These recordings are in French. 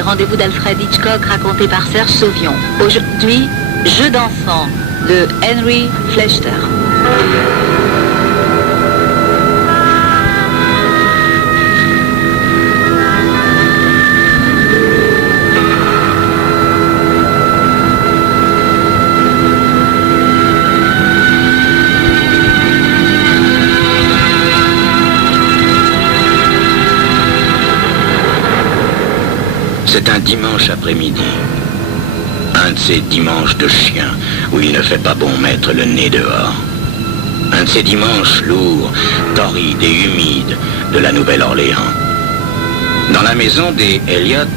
les rendez-vous d'Alfred Hitchcock racontés par Serge Sauvion. Aujourd'hui, Jeu d'enfant de Henry Fleischer. C'est un dimanche après-midi. Un de ces dimanches de chien où il ne fait pas bon mettre le nez dehors. Un de ces dimanches lourds, torrides et humides de la Nouvelle-Orléans. Dans la maison des Elliott,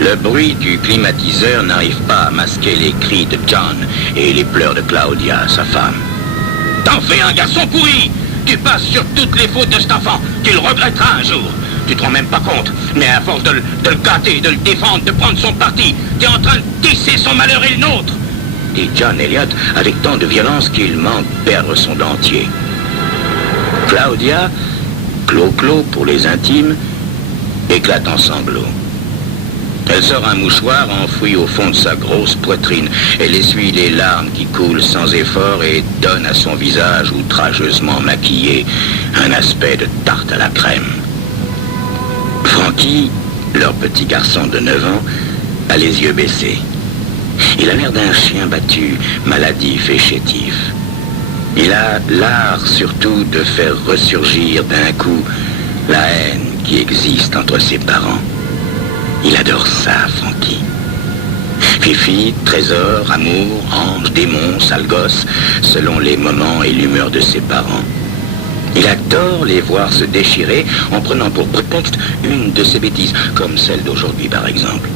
le bruit du climatiseur n'arrive pas à masquer les cris de John et les pleurs de Claudia, sa femme. T'en fais un garçon pourri! Tu passes sur toutes les fautes de cet enfant. Tu le regretteras un jour. Tu te rends même pas compte, mais à force de le gâter, de le défendre, de prendre son parti, t'es en train de tisser son malheur et le nôtre, dit John Elliott avec tant de violence qu'il manque perdre son dentier. Claudia, clo-clo pour les intimes, éclate en sanglots. Elle sort un mouchoir enfoui au fond de sa grosse poitrine. Elle essuie les larmes qui coulent sans effort et donne à son visage outrageusement maquillé un aspect de tarte à la crème. Frankie, leur petit garçon de 9 ans, a les yeux baissés. Il a l'air d'un chien battu, maladif et chétif. Il a l'art surtout de faire ressurgir d'un coup la haine qui existe entre ses parents. Il adore ça, Frankie. Fifi, trésor, amour, ange, démon, sale gosse, selon les moments et l'humeur de ses parents. Il adore les voir se déchirer en prenant pour prétexte une de ses bêtises, comme celle d'aujourd'hui par exemple.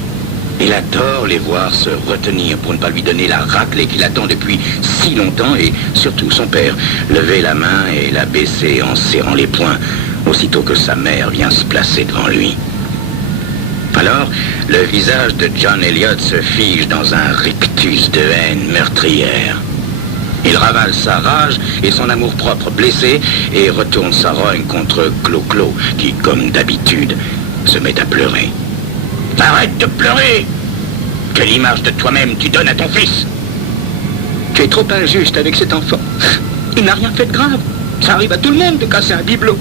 Il adore les voir se retenir pour ne pas lui donner la raclée qu'il attend depuis si longtemps et surtout son père, lever la main et la baisser en serrant les poings, aussitôt que sa mère vient se placer devant lui. Alors, le visage de John Elliott se fige dans un rictus de haine meurtrière. Il ravale sa rage et son amour-propre blessé et retourne sa rogne contre Clo-Clo, qui, comme d'habitude, se met à pleurer. Arrête de pleurer! Quelle image de toi-même tu donnes à ton fils? Tu es trop injuste avec cet enfant. Il n'a rien fait de grave. Ça arrive à tout le monde de casser un bibelot.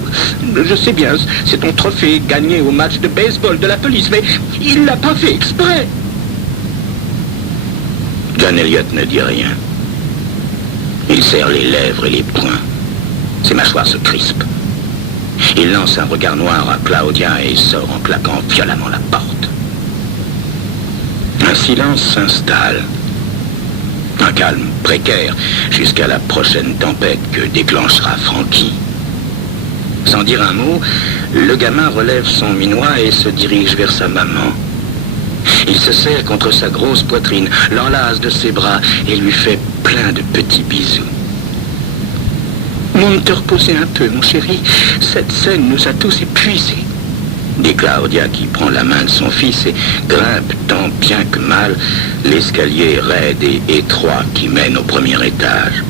Je sais bien, c'est ton trophée gagné au match de baseball de la police, mais il l'a pas fait exprès. John Elliott ne dit rien. Il serre les lèvres et les poings. Ses mâchoires se crispent. Il lance un regard noir à Claudia et sort en claquant violemment la porte. Un silence s'installe. Un calme précaire jusqu'à la prochaine tempête que déclenchera Frankie. Sans dire un mot, le gamin relève son minois et se dirige vers sa maman. Il se serre contre sa grosse poitrine, l'enlace de ses bras et lui fait plein de petits bisous. Monte te reposer un peu, mon chéri. Cette scène nous a tous épuisés, dit Claudia qui prend la main de son fils et grimpe tant bien que mal l'escalier raide et étroit qui mène au premier étage.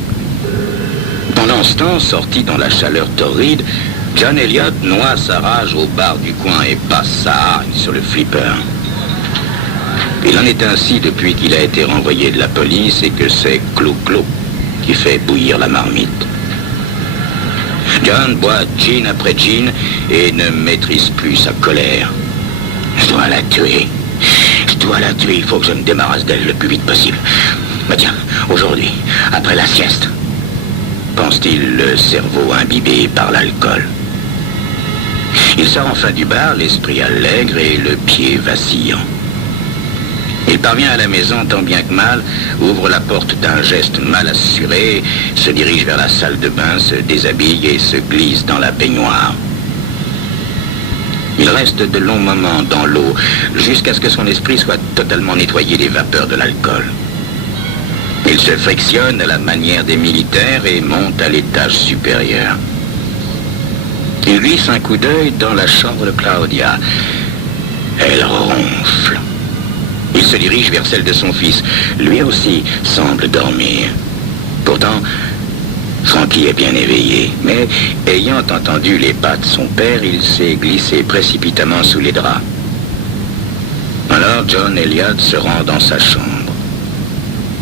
Pendant ce temps, sorti dans la chaleur torride, John Elliott noie sa rage au bar du coin et passe sa hargne sur le flipper. Il en est ainsi depuis qu'il a été renvoyé de la police et que c'est Clo-Clo qui fait bouillir la marmite. John boit gin après gin et ne maîtrise plus sa colère. Je dois la tuer. Je dois la tuer. Il faut que je me débarrasse d'elle le plus vite possible. Mais tiens, aujourd'hui, après la sieste, pense-t-il, le cerveau imbibé par l'alcool. Il sort enfin du bar, l'esprit allègre et le pied vacillant. Il parvient à la maison tant bien que mal, ouvre la porte d'un geste mal assuré, se dirige vers la salle de bain, se déshabille et se glisse dans la baignoire. Il reste de longs moments dans l'eau, jusqu'à ce que son esprit soit totalement nettoyé des vapeurs de l'alcool. Il se frictionne à la manière des militaires et monte à l'étage supérieur. Il glisse un coup d'œil dans la chambre de Claudia. Elle ronfle. Il se dirige vers celle de son fils. Lui aussi semble dormir. Pourtant, Frankie est bien éveillé, mais ayant entendu les pas de son père, il s'est glissé précipitamment sous les draps. Alors John Elliot se rend dans sa chambre.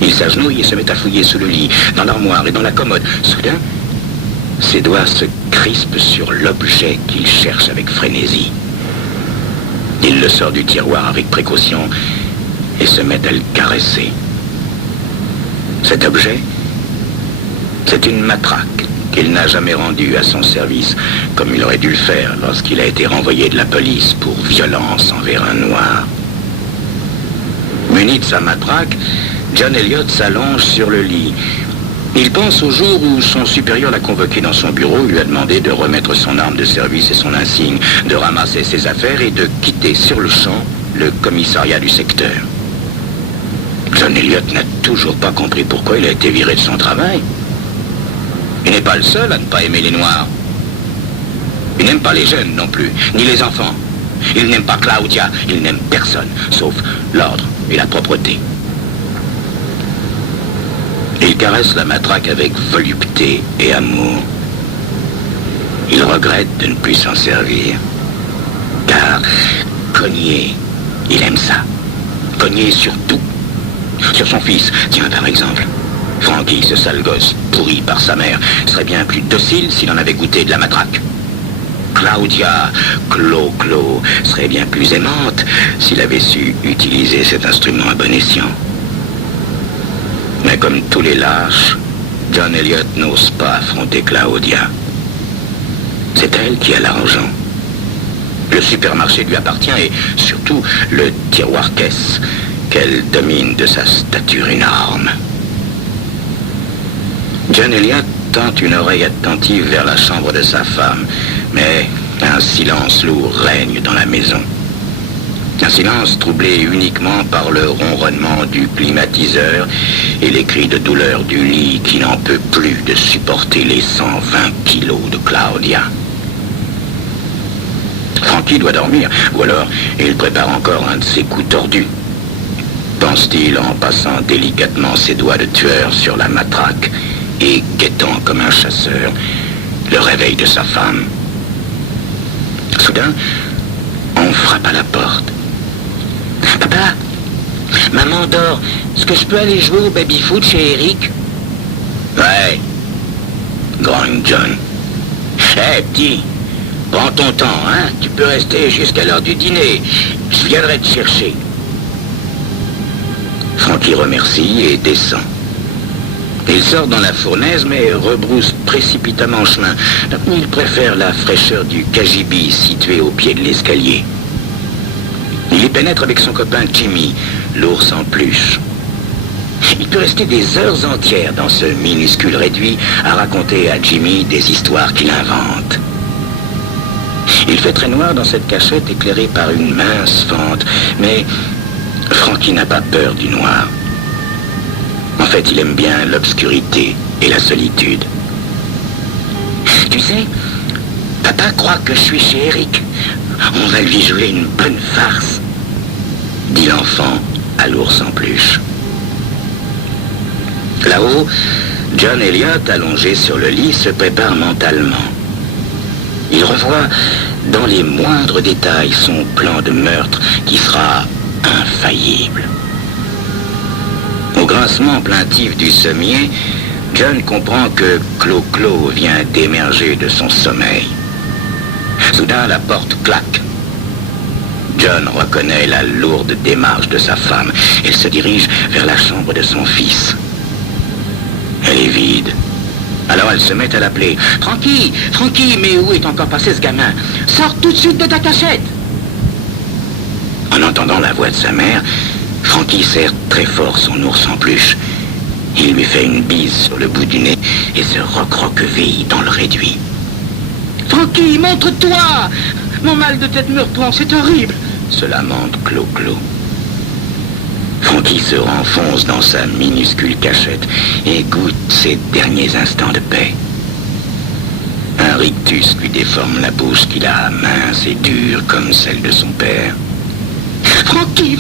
Il s'agenouille et se met à fouiller sous le lit, dans l'armoire et dans la commode. Soudain, ses doigts se crispent sur l'objet qu'il cherche avec frénésie. Il le sort du tiroir avec précaution et se met à le caresser. Cet objet, c'est une matraque qu'il n'a jamais rendue à son service, comme il aurait dû le faire lorsqu'il a été renvoyé de la police pour violence envers un noir. Muni de sa matraque, John Elliot s'allonge sur le lit. Il pense au jour où son supérieur l'a convoqué dans son bureau, lui a demandé de remettre son arme de service et son insigne, de ramasser ses affaires et de quitter sur le champ le commissariat du secteur. John Elliot n'a toujours pas compris pourquoi il a été viré de son travail. Il n'est pas le seul à ne pas aimer les Noirs. Il n'aime pas les jeunes non plus, ni les enfants. Il n'aime pas Claudia, il n'aime personne, sauf l'ordre et la propreté. Il caresse la matraque avec volupté et amour. Il regrette de ne plus s'en servir. Car cogner, il aime ça. Cogner sur tout. Sur son fils, tiens par exemple. Frankie, ce sale gosse, pourri par sa mère, serait bien plus docile s'il en avait goûté de la matraque. Claudia, Clo, serait bien plus aimante s'il avait su utiliser cet instrument à bon escient. Mais comme tous les lâches, John Elliot n'ose pas affronter Claudia. C'est elle qui a l'argent. Le supermarché lui appartient et surtout le tiroir-caisse qu'elle domine de sa stature énorme. John Elliot tend une oreille attentive vers la chambre de sa femme, mais un silence lourd règne dans la maison. Un silence troublé uniquement par le ronronnement du climatiseur et les cris de douleur du lit qui n'en peut plus de supporter les 120 kilos de Claudia. Frankie doit dormir, ou alors il prépare encore un de ses coups tordus, pense-t-il en passant délicatement ses doigts de tueur sur la matraque et guettant comme un chasseur le réveil de sa femme. Soudain, on frappe à la porte. « Papa, maman dort. Est-ce que je peux aller jouer au baby-foot chez Eric ?»« Ouais, grogne John. Hé, petit, prends ton temps, hein. Tu peux rester jusqu'à l'heure du dîner. Je viendrai te chercher. » Frankie remercie et descend. Il sort dans la fournaise, mais rebrousse précipitamment chemin. Il préfère la fraîcheur du cagibi situé au pied de l'escalier. Il y pénètre avec son copain Jimmy, l'ours en peluche. Il peut rester des heures entières dans ce minuscule réduit à raconter à Jimmy des histoires qu'il invente. Il fait très noir dans cette cachette éclairée par une mince fente, mais Frankie n'a pas peur du noir. En fait, il aime bien l'obscurité et la solitude. Tu sais, papa croit que je suis chez Eric. On va lui jouer une bonne farce, dit l'enfant à l'ours en peluche. Là-haut, John Elliot, allongé sur le lit, se prépare mentalement. Il revoit dans les moindres détails son plan de meurtre qui sera infaillible. Au grincement plaintif du sommier, John comprend que Clo vient d'émerger de son sommeil. Soudain, la porte claque. John reconnaît la lourde démarche de sa femme. Elle se dirige vers la chambre de son fils. Elle est vide. Alors elle se met à l'appeler. « Frankie, mais où est encore passé ce gamin? Sors tout de suite de ta cachette !» En entendant la voix de sa mère, Frankie serre très fort son ours en peluche. Il lui fait une bise sur le bout du nez et se recroqueville dans le réduit. « Frankie, montre-toi! Mon mal de tête me reprend, c'est horrible !» se lamente Clo. Frankie se renfonce dans sa minuscule cachette et goûte ses derniers instants de paix. Un rictus lui déforme la bouche qu'il a mince et dure comme celle de son père. Frankie,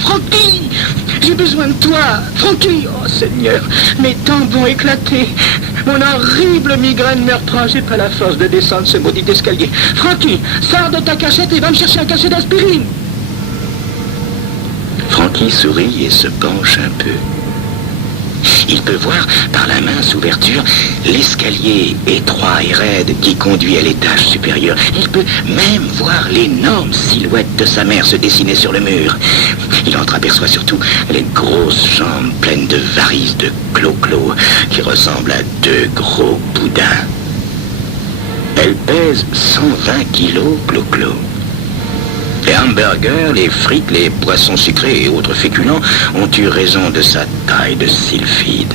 j'ai besoin de toi, Frankie. Oh Seigneur, mes tempes vont éclater. Mon horrible migraine me reprend, j'ai pas la force de descendre ce maudit escalier. Frankie, sors de ta cachette et va me chercher un cachet d'aspirine. Frankie sourit et se penche un peu. Il peut voir par la mince ouverture l'escalier étroit et raide qui conduit à l'étage supérieur. Il peut même voir l'énorme silhouette de sa mère se dessiner sur le mur. Il entreaperçoit surtout les grosses jambes pleines de varices de clo-clo qui ressemblent à deux gros boudins. Elle pèse 120 kilos, clo-clo. Les hamburgers, les frites, les poissons sucrés et autres féculents ont eu raison de sa taille de sylphide.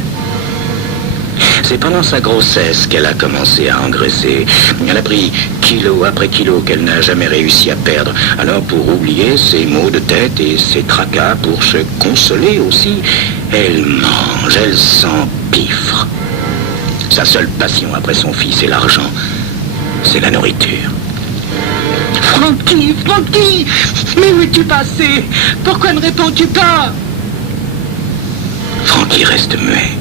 C'est pendant sa grossesse qu'elle a commencé à engraisser. Elle a pris kilo après kilo qu'elle n'a jamais réussi à perdre. Alors pour oublier ses maux de tête et ses tracas, pour se consoler aussi, elle mange, elle s'empiffre. Sa seule passion après son fils et l'argent, c'est la nourriture. Frankie, Frankie, mais où es-tu passé? Pourquoi ne réponds-tu pas? Frankie reste muet.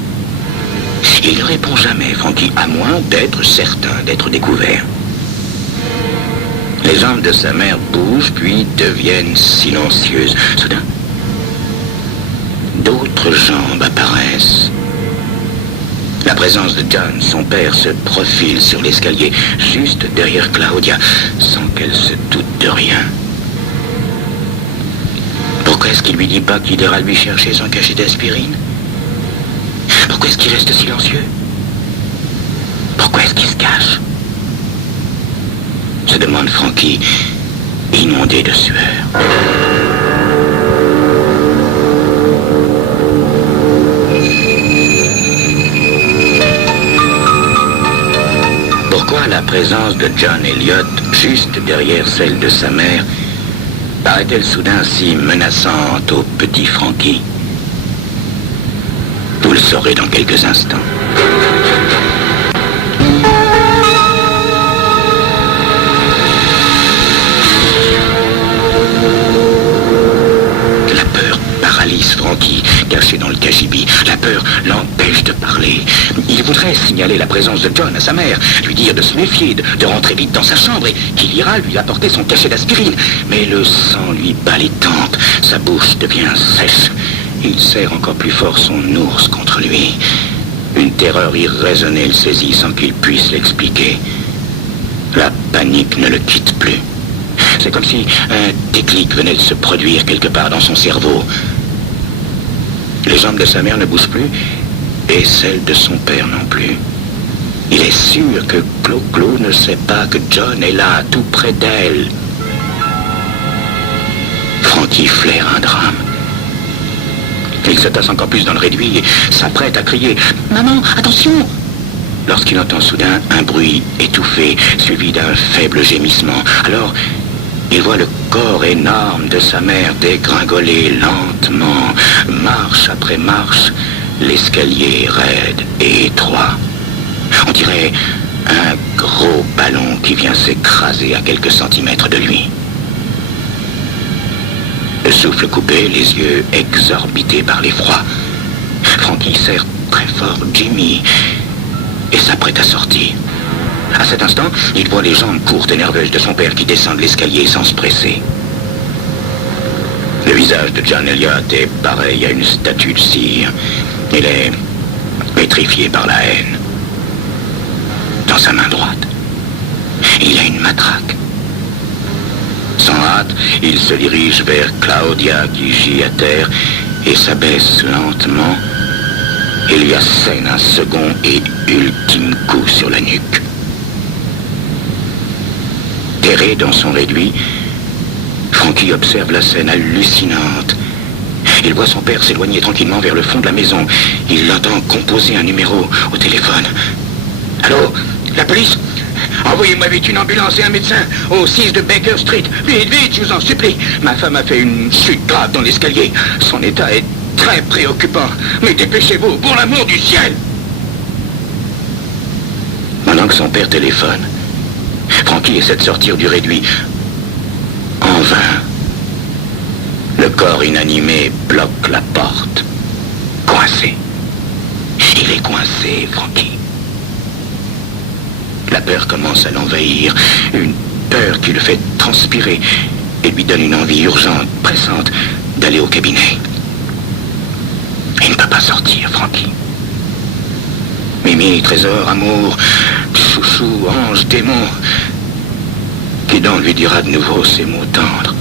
Il ne répond jamais, Frankie, à moins d'être certain d'être découvert. Les jambes de sa mère bougent, puis deviennent silencieuses. Soudain, d'autres jambes apparaissent. La présence de John, son père, se profile sur l'escalier, juste derrière Claudia, sans qu'elle se doute de rien. Pourquoi est-ce qu'il lui dit pas qu'il ira lui chercher son cachet d'aspirine? Pourquoi est-ce qu'il reste silencieux? Pourquoi est-ce qu'il se cache? Se demande Frankie, inondé de sueur. Pourquoi la présence de John Elliot, juste derrière celle de sa mère, paraît-elle soudain si menaçante au petit Frankie? Vous le saurez dans quelques instants. La peur paralyse Frankie, caché dans le cagibi. La peur l'empêche de parler. Il voudrait signaler la présence de John à sa mère, lui dire de se méfier, de rentrer vite dans sa chambre et qu'il ira lui apporter son cachet d'aspirine. Mais le sang lui bat les tempes, sa bouche devient sèche. Il serre encore plus fort son ours contre lui. Une terreur irraisonnée le saisit sans qu'il puisse l'expliquer. La panique ne le quitte plus. C'est comme si un déclic venait de se produire quelque part dans son cerveau. Les jambes de sa mère ne bougent plus, et celles de son père non plus. Il est sûr que Clo-Clo ne sait pas que John est là, tout près d'elle. Frankie flaire un drame. Il se tasse encore plus dans le réduit et s'apprête à crier « Maman, attention !» lorsqu'il entend soudain un bruit étouffé, suivi d'un faible gémissement. Alors, il voit le corps énorme de sa mère dégringoler lentement, marche après marche, l'escalier raide et étroit. On dirait un gros ballon qui vient s'écraser à quelques centimètres de lui. Le souffle coupé, les yeux exorbités par l'effroi. Frankie serre très fort Jimmy et s'apprête à sortir. À cet instant, il voit les jambes courtes et nerveuses de son père qui descendent l'escalier sans se presser. Le visage de John Elliot est pareil à une statue de cire. Il est pétrifié par la haine. Dans sa main droite, il a une matraque. Sans hâte, il se dirige vers Claudia qui gît à terre et s'abaisse lentement et lui assène un second et ultime coup sur la nuque. Terré dans son réduit, Frankie observe la scène hallucinante. Il voit son père s'éloigner tranquillement vers le fond de la maison. Il l'entend composer un numéro au téléphone. « Allô, la police ? Envoyez-moi vite une ambulance et un médecin au 6 de Baker Street. Vite, vite, je vous en supplie. Ma femme a fait une chute grave dans l'escalier. Son état est très préoccupant. Mais dépêchez-vous, pour l'amour du ciel !» Pendant que son père téléphone, Frankie essaie de sortir du réduit. En vain. Le corps inanimé bloque la porte. Coincé. Il est coincé, Frankie. La peur commence à l'envahir, une peur qui le fait transpirer et lui donne une envie urgente, pressante, d'aller au cabinet. Il ne peut pas sortir, Frankie. Mimi, trésor, amour, chouchou, ange, démon. Qui donc lui dira de nouveau ces mots tendres?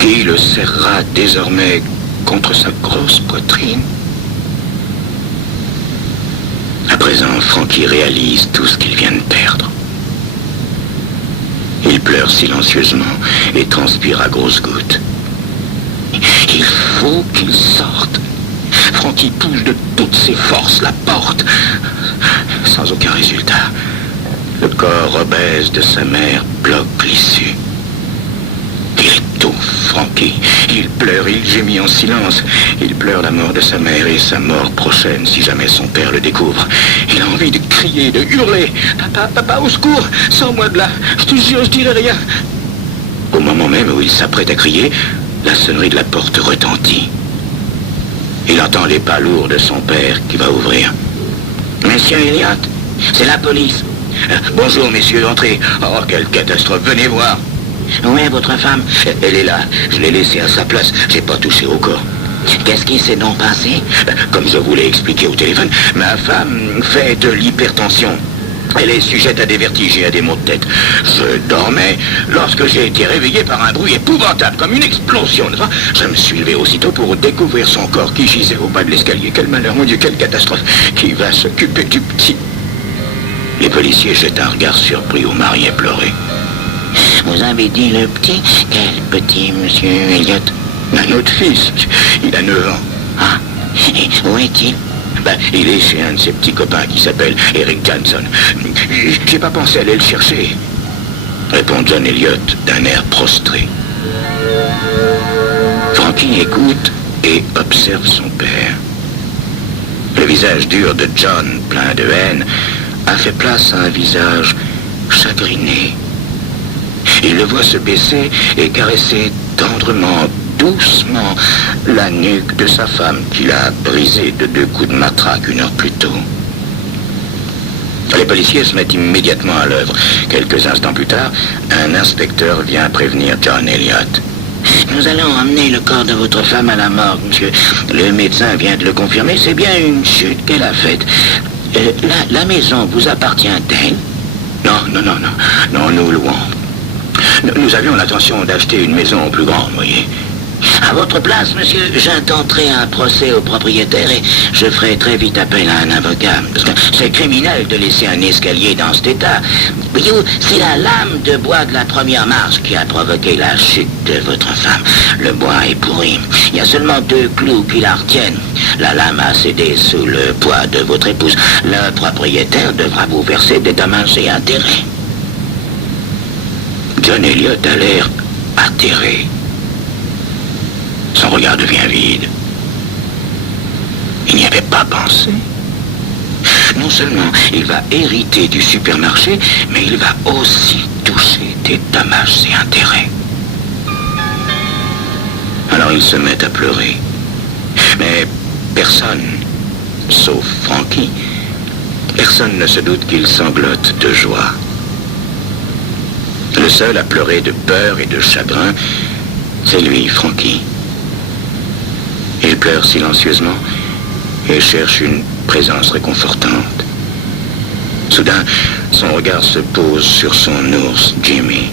Qui le serrera désormais contre sa grosse poitrine? À présent, Frankie réalise tout ce qu'il vient de perdre. Il pleure silencieusement et transpire à grosses gouttes. Il faut qu'il sorte. Frankie pousse de toutes ses forces la porte, sans aucun résultat. Le corps obèse de sa mère bloque l'issue. Il étouffe, Frankie. Il pleure, il gémit en silence. Il pleure la mort de sa mère et sa mort prochaine si jamais son père le découvre. Il a envie de crier, de hurler. Papa, papa, au secours, sors-moi de là. Je te jure, je dirai rien. Au moment même où il s'apprête à crier, la sonnerie de la porte retentit. Il entend les pas lourds de son père qui va ouvrir. Monsieur Elliot, c'est la police. Bonjour, messieurs, entrez. Oh, quelle catastrophe, venez voir. Où est votre femme? Elle est là. Je l'ai laissée à sa place. J'ai pas touché au corps. Qu'est-ce qui s'est donc passé? Comme je vous l'ai expliqué au téléphone, ma femme fait de l'hypertension. Elle est sujette à des vertiges et à des maux de tête. Je dormais lorsque j'ai été réveillé par un bruit épouvantable, comme une explosion. Je me suis levé aussitôt pour découvrir son corps qui gisait au bas de l'escalier. Quel malheur, mon Dieu, quelle catastrophe. Qui va s'occuper du petit? Les policiers jettent un regard surpris au mari éploré. Vous avez dit le petit? Quel petit, monsieur Elliot? Notre fils. Il a 9 ans. Ah, et où est-il? Il est chez un de ses petits copains qui s'appelle Eric Johnson. J'ai pas pensé aller le chercher, répond John Elliot d'un air prostré. Frankie écoute et observe son père. Le visage dur de John, plein de haine, a fait place à un visage chagriné. Il le voit se baisser et caresser tendrement, doucement, la nuque de sa femme qu'il a brisée de 2 coups de matraque 1 heure plus tôt. Les policiers se mettent immédiatement à l'œuvre. Quelques instants plus tard, un inspecteur vient prévenir John Elliot. Nous allons emmener le corps de votre femme à la morgue, monsieur. Le médecin vient de le confirmer, c'est bien une chute qu'elle a faite. La maison vous appartient-elle? Non, nous louons. Nous avions l'intention d'acheter une maison plus grande, voyez. À votre place, monsieur, j'intenterai un procès au propriétaire et je ferai très vite appel à un avocat. Parce que c'est criminel de laisser un escalier dans cet état. Voyez-vous, c'est la lame de bois de la première marche qui a provoqué la chute de votre femme. Le bois est pourri. Il y a seulement 2 clous qui la retiennent. La lame a cédé sous le poids de votre épouse. Le propriétaire devra vous verser des dommages et intérêts. John Elliot a l'air atterré. Son regard devient vide. Il n'y avait pas pensé. Non seulement il va hériter du supermarché, mais il va aussi toucher des dommages et intérêts. Alors il se met à pleurer. Mais personne, sauf Frankie, personne ne se doute qu'il sanglote de joie. Le seul à pleurer de peur et de chagrin, c'est lui, Frankie. Il pleure silencieusement et cherche une présence réconfortante. Soudain, son regard se pose sur son ours, Jimmy.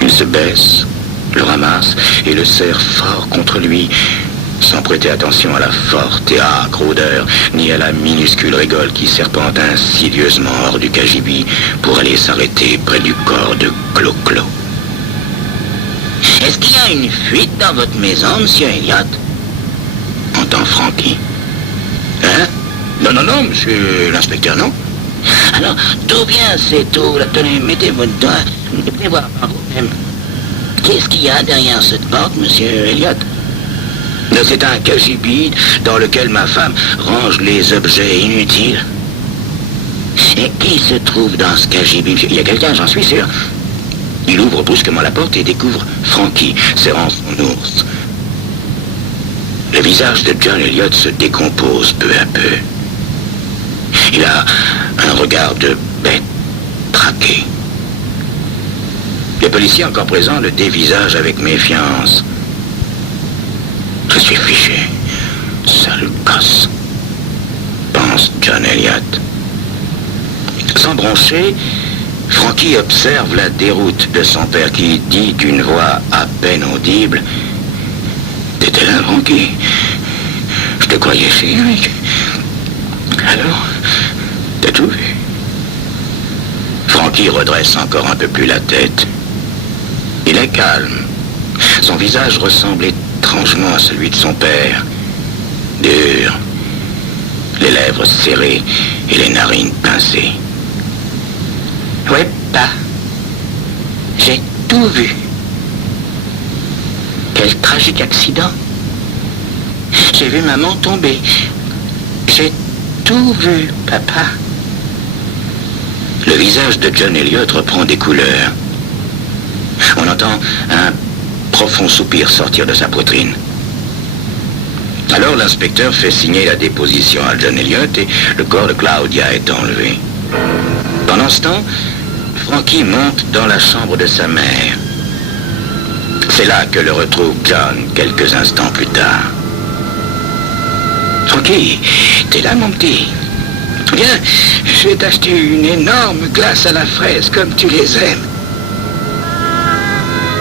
Il se baisse, le ramasse et le serre fort contre lui, sans prêter attention à la forte et âcre odeur, ni à la minuscule rigole qui serpente insidieusement hors du cagibi pour aller s'arrêter près du corps de Clo-Clo. Est-ce qu'il y a une fuite dans votre maison, monsieur Elliot? Entend Frankie. Hein? Non, monsieur l'inspecteur, non. Alors, d'où vient cette eau? Tenez, mettez votre doigt, venez voir par vous-même. Qu'est-ce qu'il y a derrière cette porte, monsieur Elliot? C'est un cagibi dans lequel ma femme range les objets inutiles. Et qui se trouve dans ce cagibi? Il y a quelqu'un, j'en suis sûr. Il ouvre brusquement la porte et découvre Frankie serrant son ours. Le visage de John Elliot se décompose peu à peu. Il a un regard de bête traquée. Les policiers encore présents le dévisagent avec méfiance. Je suis fiché. Sale gosse, pense John Elliot. Sans broncher, Frankie observe la déroute de son père qui dit d'une voix à peine audible: « T'étais là, Frankie? Je te croyais chez Eric. Alors, t'as tout vu ?» Frankie redresse encore un peu plus la tête. Il est calme. Son visage ressemble étrangement à celui de son père. Dur, les lèvres serrées et les narines pincées. Oui, pas. J'ai tout vu. Quel tragique accident. J'ai vu maman tomber. J'ai tout vu, papa. Le visage de John Elliot reprend des couleurs. On entend un profond soupir sortir de sa poitrine. Alors l'inspecteur fait signer la déposition à John Elliot et le corps de Claudia est enlevé. Pendant ce temps, Frankie monte dans la chambre de sa mère. C'est là que le retrouve John quelques instants plus tard. Frankie, t'es là mon petit? Viens, je vais t'acheter une énorme glace à la fraise comme tu les aimes.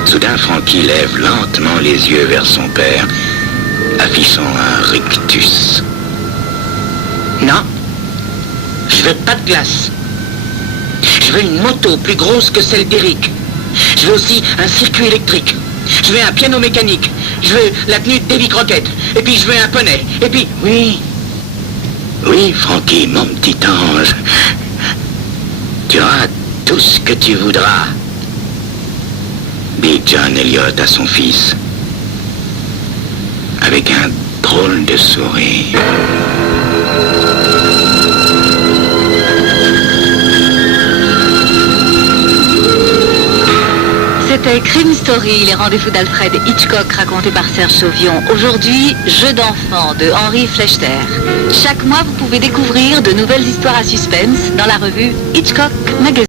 Soudain, Frankie lève lentement les yeux vers son père, affichant un rictus. Non, je veux pas de glace. Je veux une moto plus grosse que celle d'Eric. Je veux aussi un circuit électrique. Je veux un piano mécanique. Je veux la tenue de Davy Crockett. Et puis je veux un poney. Et puis, oui. Oui, Frankie, mon petit ange. Tu auras tout ce que tu voudras, dit John Elliot à son fils, avec un drôle de sourire. C'était Crime Story, les rendez-vous d'Alfred Hitchcock racontés par Serge Sauvion. Aujourd'hui, Jeu d'enfant de Henry Flechter. Chaque mois, vous pouvez découvrir de nouvelles histoires à suspense dans la revue Hitchcock Magazine.